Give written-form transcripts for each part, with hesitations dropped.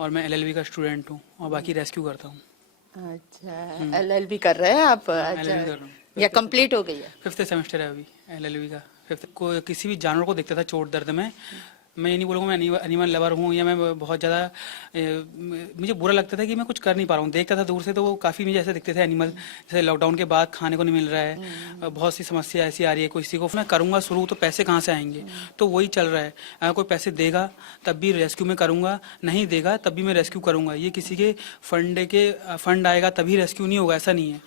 और मैं एलएलबी का स्टूडेंट हूँ और बाकी रेस्क्यू करता हूँ। अच्छा, एलएलबी कर रहे हैं आप? अच्छा, एलएलबी कर रहा हूँ। या कंप्लीट हो गई है? 5th सेमेस्टर है अभी एलएलबी का। 5th को किसी भी जानवर को देखता था चोट दर्द में, मैं ये नहीं बोलूँगा मैं एनिमल लवर हूँ या मैं बहुत ज़्यादा मुझे बुरा लगता था कि मैं कुछ कर नहीं पा रहा हूँ। देखता था दूर से तो वो काफ़ी मुझे ऐसे दिखते थे एनिमल, जैसे लॉकडाउन के बाद खाने को नहीं मिल रहा है, बहुत सी समस्या ऐसी आ रही है, किसी को मैं करूँगा शुरू तो पैसे कहाँ से आएंगे, तो वही चल रहा है। अगर कोई पैसे देगा तब भी रेस्क्यू में करूँगा, नहीं देगा तब भी मैं रेस्क्यू करूँगा। ये किसी के फंड आएगा तभी रेस्क्यू नहीं होगा, ऐसा नहीं है।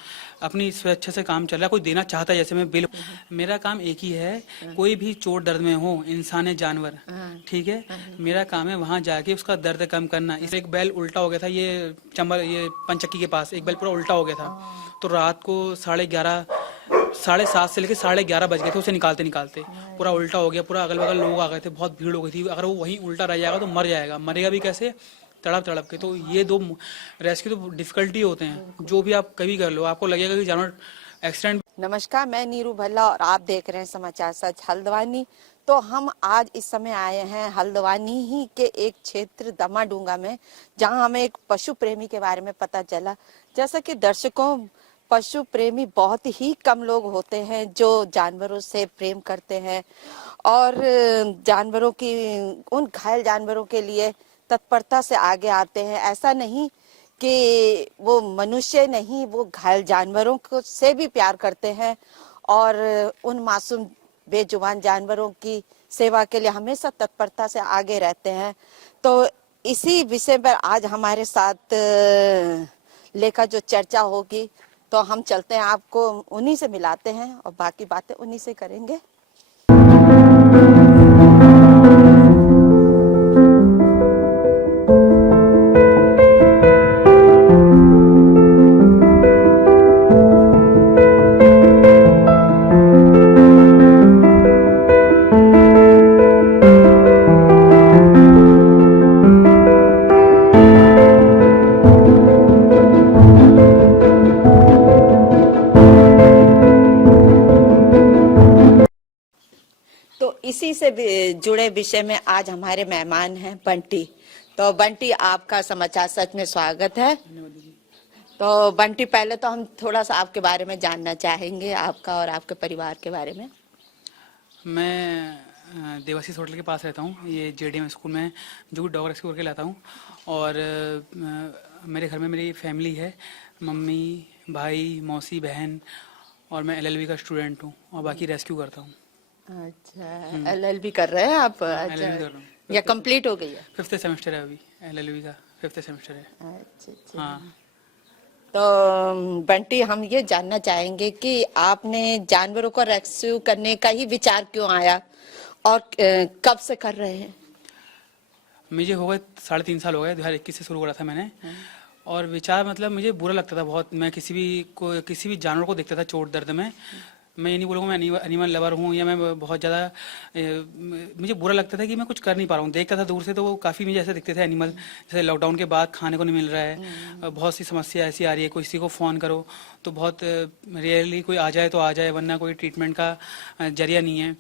अपनी स्वेच्छा से काम चल रहा है, कोई देना चाहता है जैसे मैं बिल, मेरा काम एक ही है, कोई भी चोट दर्द में हो, इंसान है जानवर, ठीक है, मेरा काम है वहां जाके उसका दर्द कम करना। इस एक बैल उल्टा हो गया था, ये चंबल ये पंचक्की के पास एक बैल पूरा उल्टा हो गया था, तो रात को 11:30 7:30 से लेकर 11:30 बज गए थे उसे निकालते निकालते, पूरा उल्टा हो गया, पूरा अगल बगल लोग आ गए थे, बहुत भीड़ हो गई थी। अगर वो वहीं उल्टा रह जाएगा तो मर जाएगा, मरेगा भी कैसे, तड़प तड़प के। तो ये दो रेस्क्यू तो डिफिकल्टी होते हैं, जो भी आप कभी कर लो आपको लगेगा कि जानवर एक्सीडेंट। नमस्कार, मैं नीरू भल्ला और आप देख रहे हैं समाचार सच हल्द्वानी। तो हम आज इस समय आए हैं हल्द्वानी ही के एक क्षेत्र दमाडूंगा में, जहां हमें एक पशु प्रेमी के बारे में पता चला। जैसा कि दर्शकों, पशु प्रेमी बहुत ही कम लोग होते हैं जो जानवरों से प्रेम करते हैं और जानवरों की, उन घायल जानवरों के लिए तत्परता से आगे आते हैं। ऐसा नहीं कि वो मनुष्य नहीं, वो घायल जानवरों को से भी प्यार करते हैं और उन मासूम बेजुबान जानवरों की सेवा के लिए हमेशा तत्परता से आगे रहते हैं। तो इसी विषय पर आज हमारे साथ लेकर जो चर्चा होगी, तो हम चलते हैं, आपको उन्हीं से मिलाते हैं और बाकी बातें उन्हीं से करेंगे। इसी से जुड़े विषय में आज हमारे मेहमान हैं बंटी। तो बंटी, आपका समाचार सच में स्वागत है। तो बंटी, पहले तो हम थोड़ा सा आपके बारे में जानना चाहेंगे, आपका और आपके परिवार के बारे में। मैं देवाशीष होटल के पास रहता हूँ, ये जेडीएम स्कूल में जो डॉग रेस्क्यू करके लाता हूँ। और मेरे घर में मेरी फैमिली है, मम्मी, भाई, मौसी, बहन, और मैं एलएलबी का स्टूडेंट हूँ और बाकी रेस्क्यू करता हूँ। अच्छा, एलएलबी कर रहे हैं आप? अच्छा, एलएलबी कर रहा हूँ। या कंप्लीट हो गई है? 5th सेमेस्टर है अभी एलएलबी का, 5th सेमेस्टर है। अच्छा। हाँ, तो बंटी, हम ये जानना चाहेंगे कि आपने जानवरों को रेस्क्यू करने का ही विचार क्यों आया और कब से कर रहे हैं? मुझे हो गए 3.5 साल हो गए, 2021 से शुरू करा था मैंने। और विचार मतलब मुझे बुरा लगता था बहुत, मैं किसी भी जानवर को देखता था चोट दर्द में, मैं ये नहीं बोलूँगा मैं एनिमल लवर हूँ या मैं बहुत ज़्यादा मुझे बुरा लगता था कि मैं कुछ कर नहीं पा रहा हूँ। देखता था दूर से तो वो काफ़ी मुझे ऐसे दिखते थे एनिमल, जैसे लॉकडाउन के बाद खाने को नहीं मिल रहा है, बहुत सी समस्या ऐसी आ रही है, किसी को फ़ोन करो तो बहुत रेयरली कोई आ जाए तो आ जाए, वरना कोई ट्रीटमेंट का जरिया नहीं है।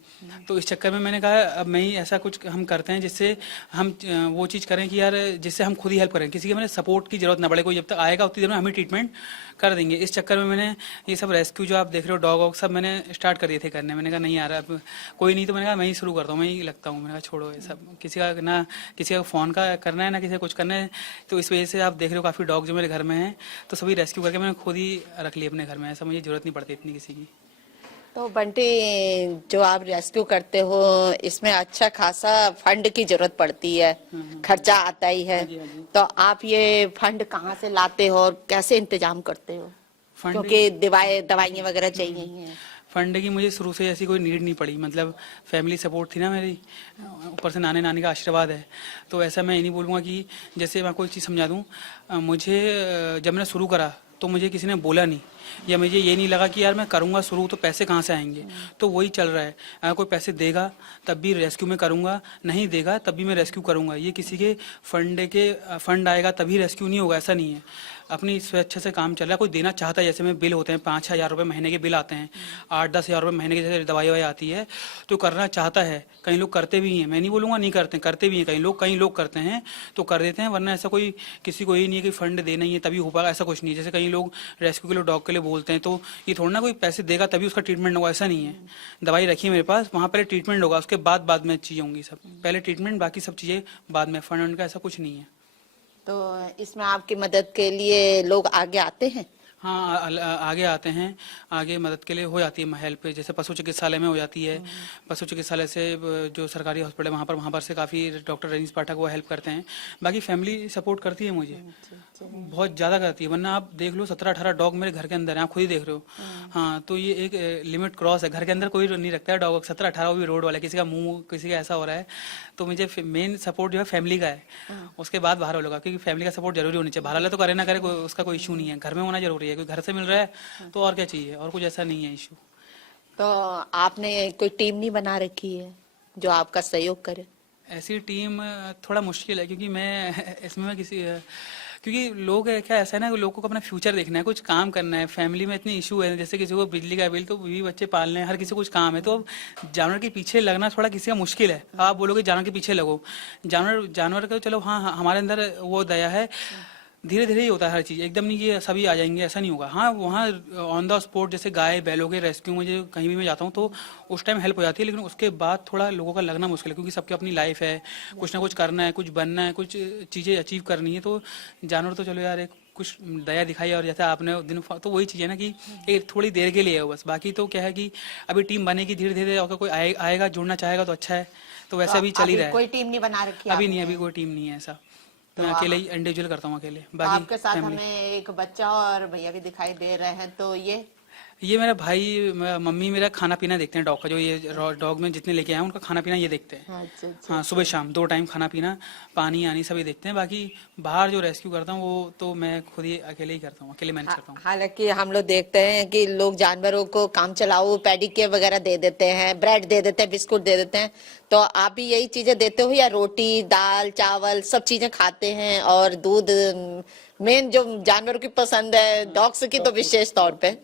तो इस चक्कर में मैंने कहा अब मैं ही ऐसा कुछ हम करते हैं जिससे हम वो चीज़ करें कि यार जिससे हम खुद ही हेल्प करें, किसी के मैंने सपोर्ट की जरूरत ना पड़े, कोई जब तक आएगा उतनी देर में हम ही ट्रीटमेंट कर देंगे। इस चक्कर में मैंने ये सब रेस्क्यू जो आप देख रहे हो डॉग वॉग सब मैंने स्टार्ट कर दिए थे करने। मैंने कहा नहीं यार अब कोई नहीं, तो मैंने कहा मैं ही शुरू करता हूँ, मैं ही लगता हूँ। मैंने कहा छोड़ो ये सब, किसी का ना किसी का फ़ोन का करना है ना किसी का कुछ करना है। तो इस वजह से आप देख रहे हो काफ़ी डॉग जो मेरे घर में हैं, तो सभी रेस्क्यू करके मैंने खुद ही रख ली अपने घर में, ऐसा मुझे ज़रूरत नहीं पड़ती इतनी किसी की। तो बंटी, जो आप रेस्क्यू करते हो इसमें अच्छा खासा फंड की जरूरत पड़ती है, खर्चा आता ही है। तो आप ये फंड कहाँ से लाते हो और कैसे इंतजाम करते हो? क्योंकि दवाइयाँ वगैरह चाहिए हैं। फंड की मुझे शुरू से ऐसी कोई नीड नहीं पड़ी, मतलब फैमिली सपोर्ट थी ना मेरी, ऊपर से नाने नानी का आशीर्वाद है। तो ऐसा मैं ये नहीं बोलूँगा कि जैसे मैं कोई चीज़ समझा दूँ, मुझे जब मैंने शुरू करा तो मुझे किसी ने बोला नहीं या मुझे ये नहीं लगा कि यार मैं करूँगा शुरू तो पैसे कहाँ से आएंगे, तो वही चल रहा है। अगर कोई पैसे देगा तब भी रेस्क्यू में करूँगा, नहीं देगा तब भी मैं रेस्क्यू करूँगा। ये किसी के फंड आएगा तभी रेस्क्यू नहीं होगा, ऐसा नहीं है। अपनी स्वेच्छा से काम चल रहा है। कोई देना चाहता है, जैसे में बिल होते हैं 5-6 हज़ार रुपये महीने के बिल आते हैं, 8-10 हज़ार रुपये महीने की जैसे दवाई ववाई आती है, तो करना चाहता है। कई लोग करते भी हैं, मैं नहीं बोलूँगा नहीं करते, करते भी हैं कई लोग करते हैं तो कर देते हैं, वरना ऐसा कोई किसी को ही नहीं है कि फंड देना ही है तभी हो पाएगा, ऐसा कुछ नहीं है। जैसे कई लोग रेस्क्यू के लिए डॉग के लिए बोलते हैं, तो ये थोड़ा ना कोई पैसे देगा तभी उसका ट्रीटमेंट होगा, ऐसा नहीं है। दवाई रखी है मेरे पास, वहाँ पहले ट्रीटमेंट होगा, उसके बाद में चीज़ें होंगी सब, पहले ट्रीटमेंट बाकी सब चीज़ें बाद में। फंड का ऐसा कुछ नहीं है। तो इसमें आपकी मदद के लिए लोग आगे आते हैं? हाँ, आगे आते हैं, आगे मदद के लिए हो जाती है हेल्प। जैसे पशु चिकित्सालय में हो जाती है, पशु चिकित्सालय से जो सरकारी हॉस्पिटल है वहाँ पर से काफ़ी डॉक्टर रजनीश पाठक वो हेल्प करते हैं। बाकी फैमिली सपोर्ट करती है मुझे, बहुत ज़्यादा करती है। वरना आप देख लो 17-18 डॉग मेरे घर के अंदर हैं, आप खुद ही देख रहे हो। हाँ, तो ये एक लिमिट क्रॉस है, घर के अंदर कोई नहीं रखता है डॉग। 17-18 भी रोड वाला, किसी का मुँह किसी का ऐसा हो रहा है, तो मुझे मेन सपोर्ट जो है फैमिली का है, उसके बाद बाहर वालों का, क्योंकि फैमिली का सपोर्ट जरूरी होनी चाहिए। बाहर वाला तो करे ना करे उसका कोई इशू नहीं है, घर में होना जरूरी है। कोई घर से मिल रहा है तो और क्या चाहिए, और कुछ ऐसा नहीं है इशू। तो आपने कोई टीम नहीं बना रखी है जो आपका सहयोग करे? ऐसी टीम थोड़ा मुश्किल है, क्योंकि मैं क्योंकि लोग क्या ऐसा है ना, लोगों को अपना फ्यूचर देखना है, कुछ काम करना है। फैमिली में इतनी इशू है, जैसे किसी को बिजली का बिल, तो बीवी बच्चे पालने हैं, हर किसी को कुछ काम है। तो अब जानवर के पीछे लगना थोड़ा किसी का मुश्किल है। आप बोलोगे जानवर के पीछे लगो, जानवर का चलो हाँ, हमारे अंदर वो दया है, धीरे धीरे ही होता है हर चीज़, एकदम नहीं कि सभी आ जाएंगे, ऐसा नहीं होगा। हाँ, वहाँ ऑन द स्पॉट जैसे गाय बैलों के रेस्क्यू में जो कहीं भी मैं जाता हूँ तो उस टाइम हेल्प हो जाती है, लेकिन उसके बाद थोड़ा लोगों का लगना मुश्किल है, क्योंकि सबकी अपनी लाइफ है, कुछ ना कुछ करना है, कुछ बनना है, कुछ चीज़ें अचीव करनी है। तो जानवर तो चलो यार एक कुछ दया दिखाई, और जैसे आपने दिन, तो वही चीज़ है ना कि एक थोड़ी देर के लिए है बस। बाकी तो क्या है कि अभी टीम बनेगी धीरे धीरे, अगर कोई आएगा जुड़ना चाहेगा तो अच्छा है, तो वैसे अभी चल ही रहा है। कोई टीम नहीं बना रखी? अभी नहीं, अभी कोई टीम नहीं है ऐसा, तो मैं अकेले ही इंडिविजुअल करता हूँ अकेले। बाकी आपके साथ हमें एक बच्चा और भैया भी दिखाई दे रहे हैं, तो ये मेरा भाई, मम्मी मेरा खाना पीना देखते हैं डॉग का, जो ये डॉग में जितने लेके आए हैं उनका खाना पीना ये देखते हैं। अच्छा, अच्छा, हाँ, सुबह शाम 2 टाइम खाना पीना, पानी आनी सभी देखते हैं। बाकी बाहर जो रेस्क्यू करता हूँ वो तो मैं खुद ही अकेले ही करता हूँ, अकेले मैनेज करता हूँ। हालांकि हम लोग देखते हैं कि लोग जानवरों को काम चलाओ पेडिकेयर वगैरह दे देते हैं, ब्रेड दे देते हैं, बिस्कुट दे देते हैं, तो आप भी यही चीजें देते हो या रोटी दाल चावल सब चीजें खाते हैं? और दूध मेन जो जानवरों की पसंद है, डॉग्स की तो विशेष तौर पे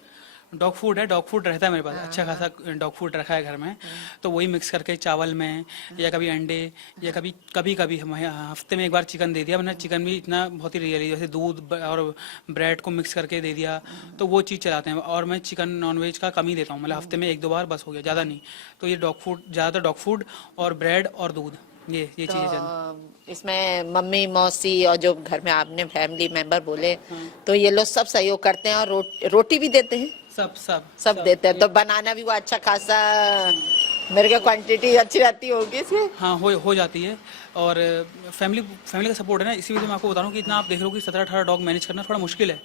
डॉग फूड है, डॉग फूड रहता है मेरे पास, अच्छा खासा डॉग फूड रखा है घर में, तो वही मिक्स करके चावल में, या कभी अंडे, या कभी हम हफ्ते में एक बार चिकन दे दिया। वरना चिकन भी इतना बहुत ही रियली, जैसे दूध और ब्रेड को मिक्स करके दे दिया, तो वो चीज़ चलाते हैं। और मैं चिकन नॉनवेज का कम ही देता हूँ, मतलब हफ्ते में 1-2 बार बस हो गया, ज़्यादा नहीं। तो ये डॉग फूड, ज़्यादातर डॉग फूड और ब्रेड और दूध, ये चीज़ें तो इसमें मम्मी मौसी और जो घर में आपने फैमिली मेंबर बोले, तो ये लोग सब सहयोग करते हैं और रोटी भी देते हैं, सब देते हैं। तो बनाना भी वो अच्छा खासा, मेरे को क्वांटिटी अच्छी रहती होगी इसमें? हाँ, हो जाती है। और फैमिली का सपोर्ट है ना, इसी वजह से मैं आपको बता रहा हूँ कि इतना आप देख रहे हो कि 17-18 डॉग मैनेज करना थोड़ा मुश्किल है।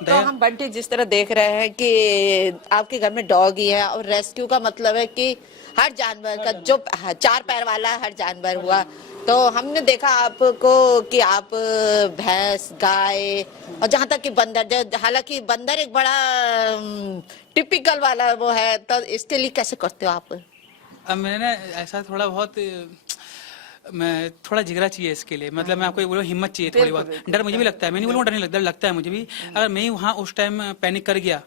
तो हम बंटी जिस तरह देख रहे हैं कि आपके घर में डॉग ही है, और रेस्क्यू का मतलब है कि हर जानवर का जो 4 पैर वाला हर जानवर हुआ, तो हमने देखा आपको कि आप भैंस गाय और जहाँ तक कि बंदर, हालांकि बंदर एक बड़ा टिपिकल वाला वो है, तो इसके लिए कैसे करते हो आप? अब मैंने ऐसा मैं थोड़ा जिगरा चाहिए इसके लिए, मतलब मैं आपको ये बोलूँ हिम्मत चाहिए थोड़ी बहुत। डर मुझे भी लगता है, मैं नहीं बोलूँगा डर नहीं लगता है मुझे भी। अगर मैं ही वहाँ उस टाइम पैनिक कर गया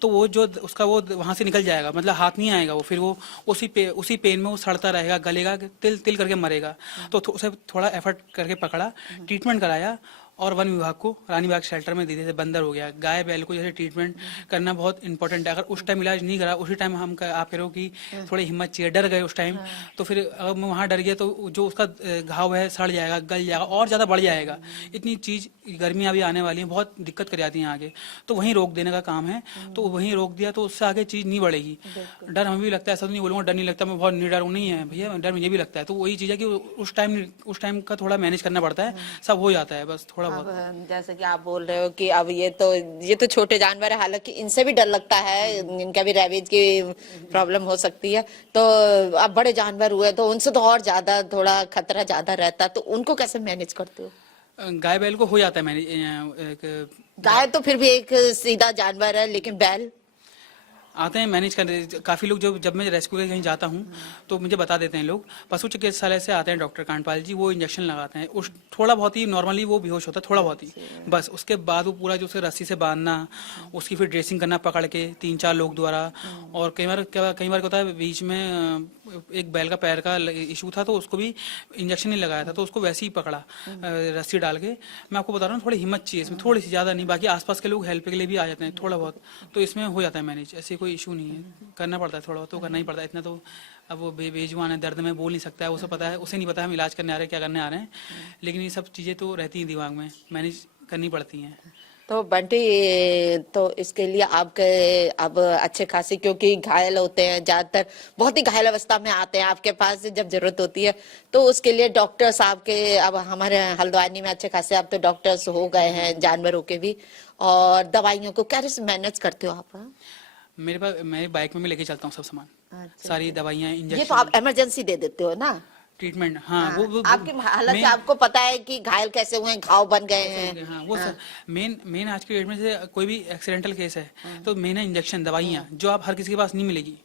तो वो जो उसका वो वहाँ से निकल जाएगा, मतलब हाथ नहीं आएगा वो, फिर वो उसी पेन में वो सड़ता रहेगा, गलेगा, तिल करके मरेगा। तो उसे थोड़ा एफर्ट करके पकड़ा, ट्रीटमेंट कराया, और वन विभाग को रानीबाग शेल्टर में दे देते। बंदर हो गया, गाय बैल को जैसे ट्रीटमेंट करना बहुत इंपॉर्टेंट है। अगर उस टाइम इलाज नहीं करा, उसी टाइम आप कह रहे हो कि थोड़ी हिम्मत चाहिए, डर गए उस टाइम, तो फिर अगर मैं वहाँ डर गया तो जो उसका घाव है सड़ जाएगा, गल जाएगा, और ज़्यादा बढ़ जाएगा। इतनी चीज़, गर्मियाँ भी आने वाली हैं, बहुत दिक्कत कर जाती हैं आगे, तो वहीं रोक देने का काम है। तो वहीं रोक दिया तो उससे आगे चीज़ नहीं बढ़ेगी। डर हमें भी लगता है, ऐसा तो नहीं बोलूँगा डर नहीं लगता, मैं बहुत निडर हूँ, नहीं है भैया, डर मुझे भी लगता है। तो वही चीज़ है कि उस टाइम का थोड़ा मैनेज करना पड़ता है, सब हो जाता है बस थोड़ा बहुत। जैसे कि आप बोल रहे हो कि अब ये तो छोटे जानवर है, हालांकि इनसे भी डर लगता है, इनका भी रेबीज की प्रॉब्लम हो सकती है, तो अब बड़े जानवर हुए तो उनसे तो और ज्यादा थोड़ा खतरा ज्यादा रहता है, तो उनको कैसे मैनेज करते हो? गाय बैल को हो जाता है मैंने गाय तो फिर भी एक सीधा जानवर है, लेकिन बैल आते हैं मैनेज करने। काफ़ी लोग जब मैं रेस्क्यू के कहीं जाता हूँ तो मुझे बता देते हैं लोग, पशु चिकित्सालय से आते हैं डॉक्टर कांडपाल जी, वो इंजेक्शन लगाते हैं। उस थोड़ा बहुत ही नॉर्मली वो बेहोश होता है, थोड़ा बहुत ही बस। उसके बाद वो पूरा जो उसे रस्सी से बांधना, उसकी फिर ड्रेसिंग करना पकड़ के 3-4 लोग द्वारा। और कई बार क्या होता है, बीच में एक बैल का पैर का इशू था तो उसको भी इंजेक्शन नहीं लगाया था, तो उसको वैसे ही पकड़ा रस्सी डाल के। मैं आपको बता रहा हूँ थोड़ी हिम्मत चाहिए इसमें, थोड़ी सी, ज़्यादा नहीं। बाकी आसपास के लोग हेल्प के लिए भी आ जाते हैं थोड़ा बहुत, तो इसमें हो जाता है मैनेज, ऐसे कोई इशू नहीं है। करना पड़ता है थोड़ा बहुत तो करना ही पड़ता है, इतना तो। अब वो बेजुबान है, दर्द में बोल नहीं सकता है, उसे पता है, उसे नहीं पता हम इलाज करने आ रहे हैं, क्या करने आ रहे हैं, लेकिन ये सब चीज़ें तो रहती हैं दिमाग में, मैनेज करनी पड़ती हैं। तो बंटी, तो इसके लिए आपके अब अच्छे खासे, क्योंकि घायल होते हैं ज्यादातर, बहुत ही घायल अवस्था में आते हैं आपके पास जब जरूरत होती है, तो उसके लिए डॉक्टर्स आपके, अब हमारे हल्द्वानी में अच्छे खासे अब तो डॉक्टर्स हो गए हैं जानवरों के भी, और दवाइयों को कैसे मैनेज करते हो आप? मेरे बाइक में मैं लेके चलता हूँ सब सामान, अच्छा, सारी दवाइयाँ, ये तो इंजेक्शन, आप इमरजेंसी दे देते हो ना? ट्रीटमेंट। हाँ, हाँ, वो आपकी हालांकि मेन, आपको पता है कि घायल कैसे हुए हैं, घाव बन गए हैं। हाँ वो सर, मेन आज के डेट में से कोई भी एक्सीडेंटल केस है तो मेन है इंजेक्शन, दवाइयाँ, जो आप हर किसी के पास नहीं मिलेगी।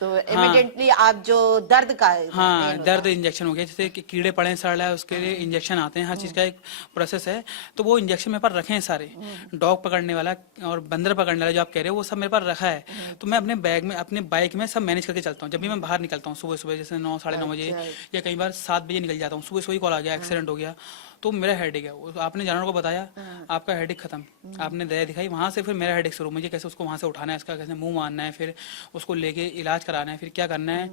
तो हाँ इमिडिएटली आप जो दर्द का हाँ, मेन होता दर्द है। इंजेक्शन हो गया, जैसे कि कीड़े पड़े सड़ रहा है उसके लिए इंजेक्शन आते हैं, हर चीज़ का एक प्रोसेस है। तो वो इंजेक्शन मेरे पास रखे हैं सारे, डॉग पकड़ने वाला और बंदर पकड़ने वाला जो आप कह रहे हो, वो सब मेरे पास रखा है। तो मैं अपने बैग में, अपने बाइक में सब मैनेज करके चलता हूँ। जब भी मैं बाहर निकलता हूँ सुबह सुबह, जैसे 9-9:30 बजे, अच्छा। या कई बार 7 बजे निकल जाता हूँ, सुबह सुबह कॉल आ गया, एक्सीडेंट हो गया, तो मेरा हेडेक है, आपने जानवर को बताया, आपका हेडेक खत्म, आपने दया दिखाई, वहां से फिर मेरा हेडेक शुरू, मुझे कैसे उसको वहां से उठाना है, इसका कैसे मुंह मारना है, फिर उसको लेके इलाज कराना है, फिर क्या करना है,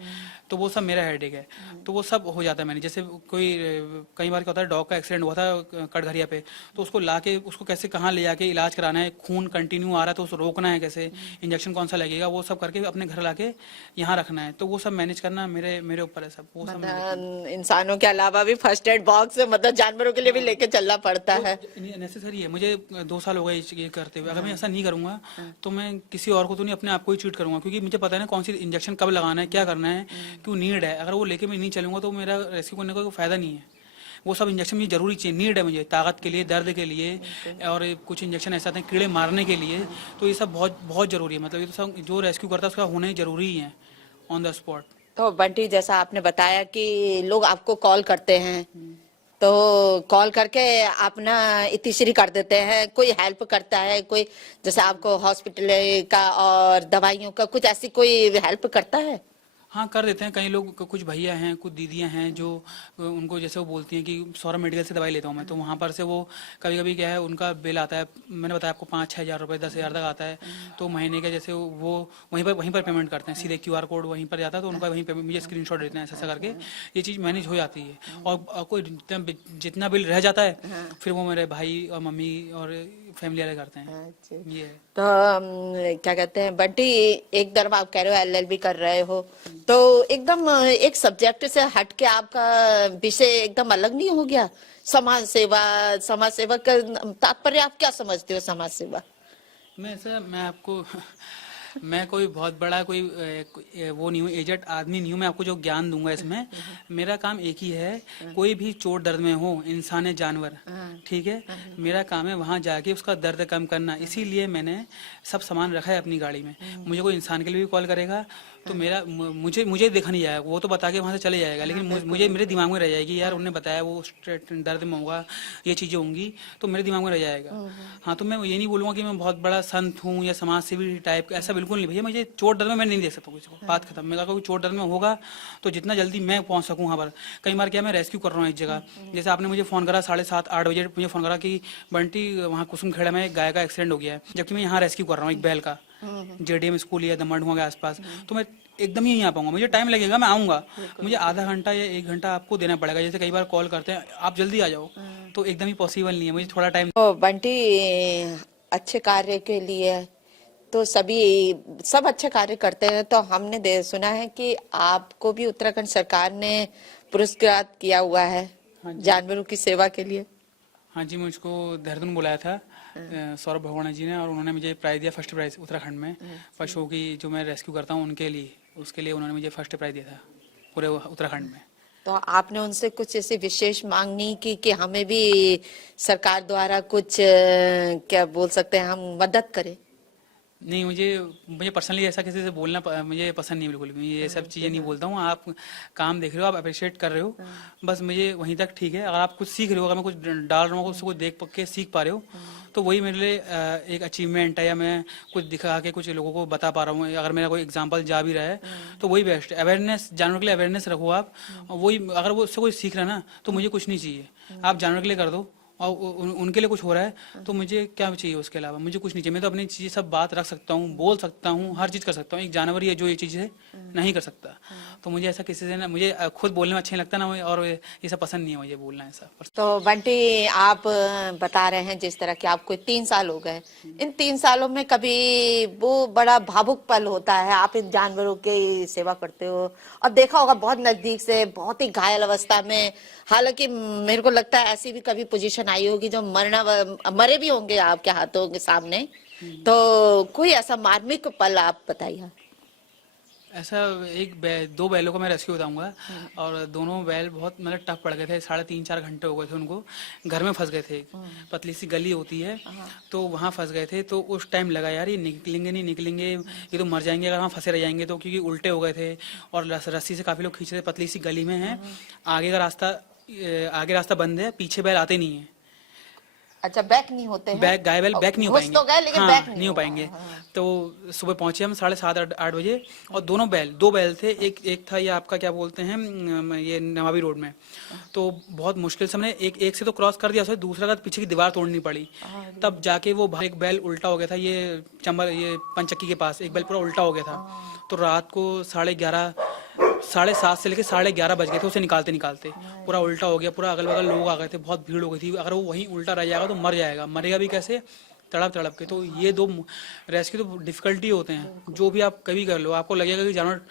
तो वो सब मेरा हेडेक है। तो वो सब हो जाता है मैंने। जैसे कई बार क्या होता है, डॉग का एक्सीडेंट हुआ था कटघरिया पे, तो उसको लाके उसको कैसे कहाँ ले जाके इलाज कराना है, खून कंटिन्यू आ रहा है तो उसको रोकना है कैसे, इंजेक्शन कौन सा लगेगा, वो सब करके अपने घर लाके यहाँ रखना है। तो वो सब मैनेज करना मेरे ऊपर है सब, वो सब मतलब इंसानों के अलावा भी फर्स्ट एड बॉक्स मतलब जानवरों के लिए भी लेके चलना पड़ता है। नेसेसरी है। मुझे 2 साल हो गए ये करते हुए, अगर मैं ऐसा नहीं करूंगा तो मैं किसी और को तो नहीं, अपने आप को ही चीट करूंगा, क्योंकि मुझे पता है ना कौन सी इंजेक्शन कब लगाना है, क्या करना है, क्यों नीड है। अगर वो लेके मैं नहीं चलूंगा तो मेरा रेस्क्यू करने का कोई फायदा नहीं है। वो सब इंजेक्शन मुझे जरूरी चाहिए, नीड है मुझे, ताकत के लिए, दर्द के लिए, और कुछ इंजेक्शन ऐसे आते हैं कीड़े मारने के लिए, तो ये सब बहुत बहुत जरूरी है। मतलब ये तो सब जो रेस्क्यू करता है उसका होना ही जरूरी ही है ऑन द स्पॉट। तो बंटी, जैसा आपने बताया कि लोग आपको कॉल करते हैं, तो कॉल करके अपना इतिश्री कर देते हैं, कोई हेल्प करता है, कोई जैसे आपको हॉस्पिटल का और दवाइयों का कुछ ऐसी कोई हेल्प करता है? हाँ, कर देते हैं कई लोग, कुछ भैया हैं, कुछ दीदियां हैं जो उनको जैसे वो बोलती हैं कि सौरभ मेडिकल से दवाई लेता हूँ मैं, तो वहाँ पर से वो कभी कभी क्या है, उनका बिल आता है, मैंने बताया आपको 5-6 हज़ार रुपये, 10 हज़ार तक आता है, तो महीने का जैसे वो वहीं पर पेमेंट करते हैं, सीधे QR कोड वहीं पर जाता है, तो उनका वहीं पर मुझे स्क्रीनशॉट देते हैं, ऐसा करके ये चीज़ मैनेज हो जाती है। और कोई जितना बिल रह जाता है फिर वो मेरे भाई और मम्मी और फैमिली वाले करते हैं। अच्छा। ये है। तो क्या कहते हैं बंटी, एक तरफ आप कह रहे हो LLB कर रहे हो, तो एकदम एक सब्जेक्ट से हट के आपका विषय एकदम अलग नहीं हो गया? समाज सेवा का तात्पर्य आप क्या समझते हो? समाज सेवा मैं आपको मैं कोई बहुत बड़ा वो नहीं हूँ, एजेड आदमी नहीं हूँ, मैं आपको जो ज्ञान दूंगा इसमें, मेरा काम एक ही है, कोई भी चोट दर्द में हो, इंसान है जानवर, ठीक है, मेरा काम है वहां जाके उसका दर्द कम करना। इसीलिए मैंने सब सामान रखा है अपनी गाड़ी में। मुझे कोई इंसान के लिए भी कॉल करेगा तो मुझे देखा नहीं जाएगा, वो तो बता के वहां से चले जाएगा, लेकिन मुझे मेरे दिमाग में रह जाएगी, यार उन्होंने बताया वो दर्द में होगा, ये चीजें होंगी, तो मेरे दिमाग में रह जाएगा। हाँ, तो मैं ये नहीं बोलूंगा कि मैं बहुत बड़ा संत हूँ या समाज सेवी टाइप, ऐसा बिल्कुल नहीं भैया। मुझे चोट दर्द में मैं नहीं देख सकता किसी को, बात खत्म। मेरा कोई चोट दर्द में होगा तो जितना जल्दी मैं पहुंच सकूं वहां पर। कई बार क्या, मैं रेस्क्यू कर रहा हूँ एक जगह, जैसे आपने मुझे फोन करा 7:30-8 बजे, मुझे फोन करा कि बंटी वहाँ कुसुमखेड़ा में एक गाय का एक्सीडेंट हो गया है, जबकि मैं यहाँ रेस्क्यू कर रहा हूँ एक बैल का, JDM स्कूल या दमड़ुआ के आसपास, तो मैं एकदम ही नहीं आ पाऊंगा, मुझे टाइम लगेगा, मैं आऊंगा, मुझे आधा घंटा या 1 घंटा आपको देना पड़ेगा। जैसे कई बार कॉल करते हैं आप जल्दी आ जाओ, तो एकदम ही पॉसिबल नहीं है, मुझे थोड़ा टाइम। तो बंटी, अच्छे कार्य के लिए तो सब अच्छे कार्य करते हैं, तो हमने सुना है कि आपको भी उत्तराखंड सरकार ने पुरस्कृत किया हुआ है जानवरों की सेवा के लिए। हाँ जी, मुझको देहरादून बुलाया था सौरभ भगवाना जी ने, और उन्होंने मुझे प्राइज दिया, फर्स्ट प्राइज उत्तराखंड में, पशुओं की जो मैं रेस्क्यू करता हूँ उनके लिए, उसके लिए उन्होंने मुझे फर्स्ट प्राइज दिया था पूरे उत्तराखंड में। तो आपने उनसे कुछ ऐसी विशेष मांग नहीं की कि हमें भी सरकार द्वारा कुछ क्या बोल सकते हैं हम मदद करें? नहीं, मुझे मुझे पर्सनली ऐसा किसी से बोलना मुझे पसंद नहीं बिल्कुल भी। ये सब चीज़ें नहीं बोलता हूँ। आप काम देख रहे हो, आप अप्रिशिएट कर रहे हो, बस मुझे वहीं तक ठीक है। अगर आप कुछ सीख रहे हो, अगर मैं कुछ डाल रहा हूँ उसको कुछ देख के सीख पा रहे हो, तो वही मेरे लिए एक अचीवमेंट है, या मैं कुछ दिखा के कुछ लोगों को बता पा रहा हूँ, अगर मेरा कोई एग्जाम्पल जा भी रहा है तो वही बेस्ट है। अवेयरनेस, जानवर के लिए अवेयरनेस रखो आप, वही अगर वो उससे कोई सीख रहा है ना, तो मुझे कुछ नहीं चाहिए। आप जानवर के लिए कर दो, और उनके लिए कुछ हो रहा है तो मुझे क्या चाहिए उसके अलावा? मुझे कुछ नहीं चाहिए। मैं तो अपनी चीज़ें सब बात रख सकता हूँ, बोल सकता हूँ, हर चीज़ कर सकता हूँ। एक जानवर ही है जो ये चीज़ें नहीं कर सकता। तो मुझे ऐसा किसी से ना, मुझे खुद बोलने में अच्छा नहीं लगता ना, और ये सब पसंद नहीं है मुझे बोलना ऐसा। तो बंटी, आप बता रहे हैं जिस तरह कि आपको 3 साल हो गए, इन 3 सालों में कभी वो बड़ा भावुक पल होता है, आप इन जानवरों की सेवा करते हो और देखा होगा बहुत नजदीक से, बहुत ही घायल अवस्था में, हालांकि मेरे को लगता है ऐसी भी कभी पोजीशन आई होगी जो मरे भी होंगे आपके हाथों के सामने, तो कोई ऐसा मार्मिक पल आप बताइए। ऐसा दो बैलों का मैं रेस्क्यू बताऊंगा, और दोनों बैल बहुत मतलब टफ पड़ गए थे। 3.5-4 घंटे हो गए थे उनको, घर में फंस गए थे। पतली सी गली होती है तो वहां फंस गए थे। तो उस टाइम लगा यार ये निकलेंगे नहीं निकलेंगे, ये तो मर जाएंगे अगर वहाँ फंसे रह जाएंगे तो, क्योंकि उल्टे हो गए थे और रस्सी से काफी लोग खींच रहे थे। पतली सी गली में है, आगे रास्ता बंद है, पीछे बैल आते नहीं है। अच्छा, बैक नहीं होते हैं? गाय बैल बैक नहीं हो घुस पाएंगे। तो गए लेकिन हाँ, बैक नहीं हो पाएंगे। तो सुबह पहुंचे हम 7:30-8 बजे, और दो बैल थे। एक था ये आपका क्या बोलते हैं, ये नवाबी रोड में। तो बहुत मुश्किल से हमने एक से तो क्रॉस कर दिया, उससे दूसरा का पीछे की दीवार तोड़नी पड़ी, तब जाके वो एक बैल उल्टा हो गया था। ये पंचक्की के पास एक बैल पूरा उल्टा हो गया था। तो रात को 7:30 से लेकर 11:30 बज गए थे उसे निकालते निकालते। पूरा उल्टा हो गया, पूरा अगल बगल लोग आ गए थे, बहुत भीड़ हो गई थी। अगर वो वहीं उल्टा रह जाएगा तो मर जाएगा, मरेगा भी कैसे, तड़प तड़प के। तो ये दो रेस्क्यू तो डिफिकल्टी होते हैं। जो भी आप कभी कर लो, आपको लगेगा कि जानवर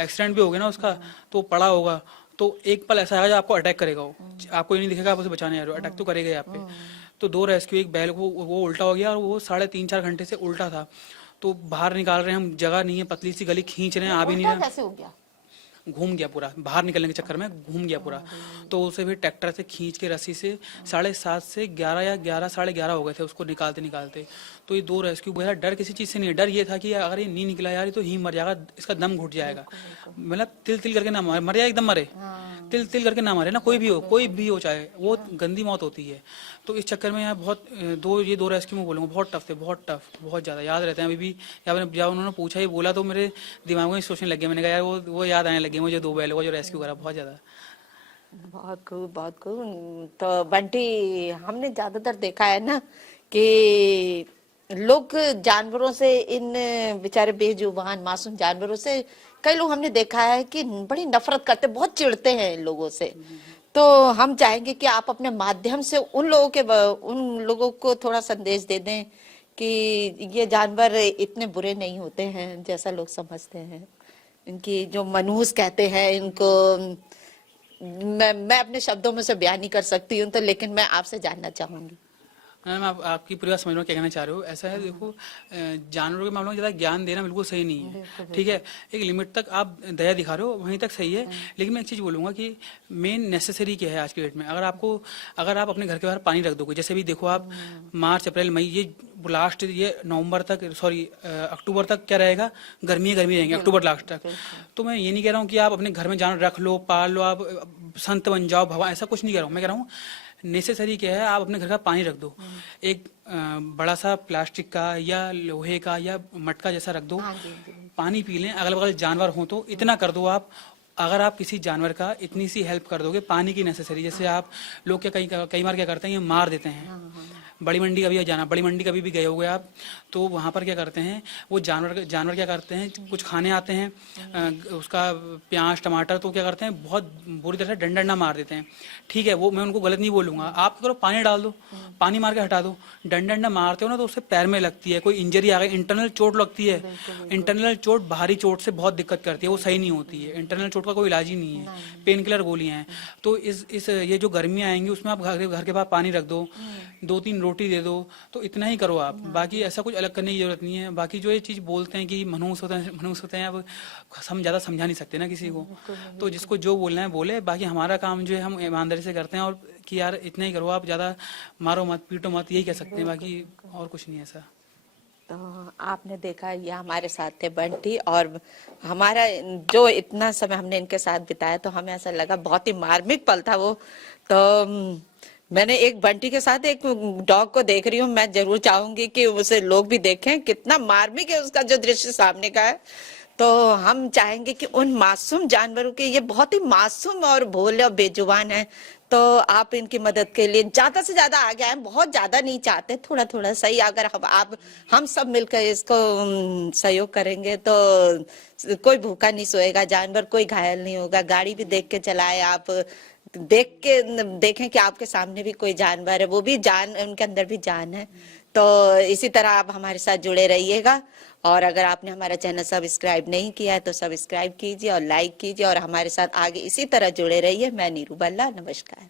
एक्सीडेंट भी हो गया ना उसका, तो पड़ा होगा, तो एक पल ऐसा आएगा जब आपको अटैक करेगा। वो आपको ये नहीं दिखेगा आप उसे बचाने आ रहे हो, अटैक तो करेगा आप पे। तो दो रेस्क्यू, एक बैल को वो उल्टा हो गया और वो 3.5-4 घंटे से उल्टा था। तो बाहर निकाल रहे हैं हम, जगह नहीं है, पतली सी गली खींच रहे हैं, आ भी नहीं रहा। कैसे हो गया? घूम गया पूरा, बाहर निकलने के चक्कर में घूम गया पूरा। तो उसे भी ट्रैक्टर से खींच के रस्सी से 7:30 से 11 या 11-11:30 हो गए थे उसको निकालते निकालते। तो ये दो रेस्क्यू हुआ। डर किसी चीज़ से नहीं है, डर ये था कि अगर ये नहीं निकला यार, ये तो ही मर जाएगा, इसका दम घुट जाएगा। मतलब तिल तिल करके ना मर जाए, एकदम मरे, तिल तिल करके ना मरे ना, कोई भी हो, चाहे वो गंदी मौत होती है। तो इस चक्कर में यार बहुत ये दो रेस्क्यू में बोलूँगा बहुत टफ थे, बहुत टफ, बहुत ज़्यादा याद रहते हैं अभी भी। जब उन्होंने पूछा, ये बोला, तो मेरे दिमाग में सोचने लग गया। मैंने कहा यार वो याद आने लगे मुझे, 2 बैलों का जो रेस्क्यू करा, बहुत ज़्यादा। बहुत खूब, बहुत खूब। तो बंटी, हमने ज्यादातर देखा है ना कि लोग जानवरों से, इन बेचारे बेजुबान मासूम जानवरों से, कई लोग हमने देखा है कि बड़ी नफरत करते, बहुत चिढ़ते हैं इन लोगों से। तो हम चाहेंगे कि आप अपने माध्यम से उन लोगों को थोड़ा संदेश दे दें कि ये जानवर इतने बुरे नहीं होते हैं जैसा लोग समझते हैं। इनकी जो मनहूस कहते हैं, इनको मैं अपने शब्दों में से बयान नहीं कर सकती हूँ, तो लेकिन मैं आपसे जानना चाहूंगी। मैम, आपकी पूरी बात समझ में क्या कहना चाह रहे हो। ऐसा है, देखो, जानवरों के मामलों में ज़्यादा ज्ञान देना बिल्कुल सही नहीं है, ठीक है। एक लिमिट तक आप दया दिखा रहे हो, वहीं तक सही है। लेकिन मैं एक चीज़ बोलूँगा कि मेन नेसेसरी क्या है आज के डेट में। अगर आप अपने घर के बाहर पानी रख दोगे, जैसे भी देखो आप मार्च, अप्रैल, मई, ये लास्ट, ये नवंबर तक, अक्टूबर तक क्या रहेगा, गर्मी रहेंगे, अक्टूबर लास्ट तक। तो मैं ये नहीं कह रहा हूँ कि आप अपने घर में जानवर रख लो, पाल लो, आप संत बन जाओ, भगवान, ऐसा कुछ नहीं कह रहा हूँ। मैं कह रहा हूँ नेसेसरी क्या है, आप अपने घर का पानी रख दो, एक बड़ा सा प्लास्टिक का या लोहे का या मटका जैसा रख दो, पानी पी लें। अगल बगल जानवर हो तो इतना कर दो आप। अगर आप किसी जानवर का इतनी सी हेल्प कर दोगे, पानी की नेसेसरी, जैसे आप लोग क्या कई बार क्या करते हैं, ये मार देते हैं। बड़ी मंडी कभी जाना, बड़ी मंडी कभी भी गए होगे आप, तो वहाँ पर क्या करते हैं, वो जानवर क्या करते हैं, कुछ खाने आते हैं, उसका प्याज टमाटर, तो क्या करते हैं, बहुत बुरी तरह से डंडा मार देते हैं। ठीक है, वो मैं उनको गलत नहीं बोलूंगा, आप करो पानी डाल दो, पानी मार के हटा दो। डंडा मारते हो ना तो उससे पैर में लगती है, कोई इंजरी आ गई, इंटरनल चोट लगती है। इंटरनल चोट बाहरी चोट से बहुत दिक्कत करती है, वो सही नहीं होती है। इंटरनल चोट का कोई इलाज ही नहीं है, पेन किलर गोलियां हैं। तो इस ये जो गर्मियाँ आएंगी उसमें आप घर के बाहर पानी रख दो, 2-3 रोटी दे दो, तो इतना ही करो आप, बाकी ऐसा कुछ अलग करने की जरूरत नहीं है। बाकी जो ये चीज़ बोलते हैं कि मनहूस होते हैं, अब हम ज़्यादा समझा नहीं सकते ना किसी को, तो जिसको जो बोलना है बोले, बाकी हमारा काम जो है हम ईमानदारी से करते हैं, और कि यार इतना ही करो आप, ज़्यादा मारो मत पीटो मत, यही कह सकते हैं, बाकी और कुछ नहीं है ऐसा। तो आपने देखा ये हमारे साथ थे बंटी, और हमारा जो इतना समय हमने इनके साथ बिताया तो हमें ऐसा लगा बहुत ही मार्मिक पल था वो। तो मैंने एक बंटी के साथ एक डॉग को देख रही हूँ, मैं जरूर चाहूंगी कि उसे लोग भी देखें, कितना मार्मिक है उसका जो दृश्य सामने का है। तो हम चाहेंगे कि उन मासूम जानवरों के, ये बहुत ही मासूम और भोले और बेजुबान है, तो आप इनकी मदद के लिए ज्यादा से ज्यादा आगे आए, बहुत ज्यादा नहीं चाहते, थोड़ा थोड़ा सही, अगर हम सब मिलकर इसको सहयोग करेंगे तो कोई भूखा नहीं सोएगा जानवर, कोई घायल नहीं होगा। गाड़ी भी देख के चलाए आप, देखें कि आपके सामने भी कोई जानवर है, वो भी जान, उनके अंदर भी जान है। तो इसी तरह आप हमारे साथ जुड़े रहिएगा, और अगर आपने हमारा चैनल सब्सक्राइब नहीं किया है तो सब्सक्राइब कीजिए और लाइक कीजिए, और हमारे साथ आगे इसी तरह जुड़े रहिए। मैं नीरू बल्ला, नमस्कार।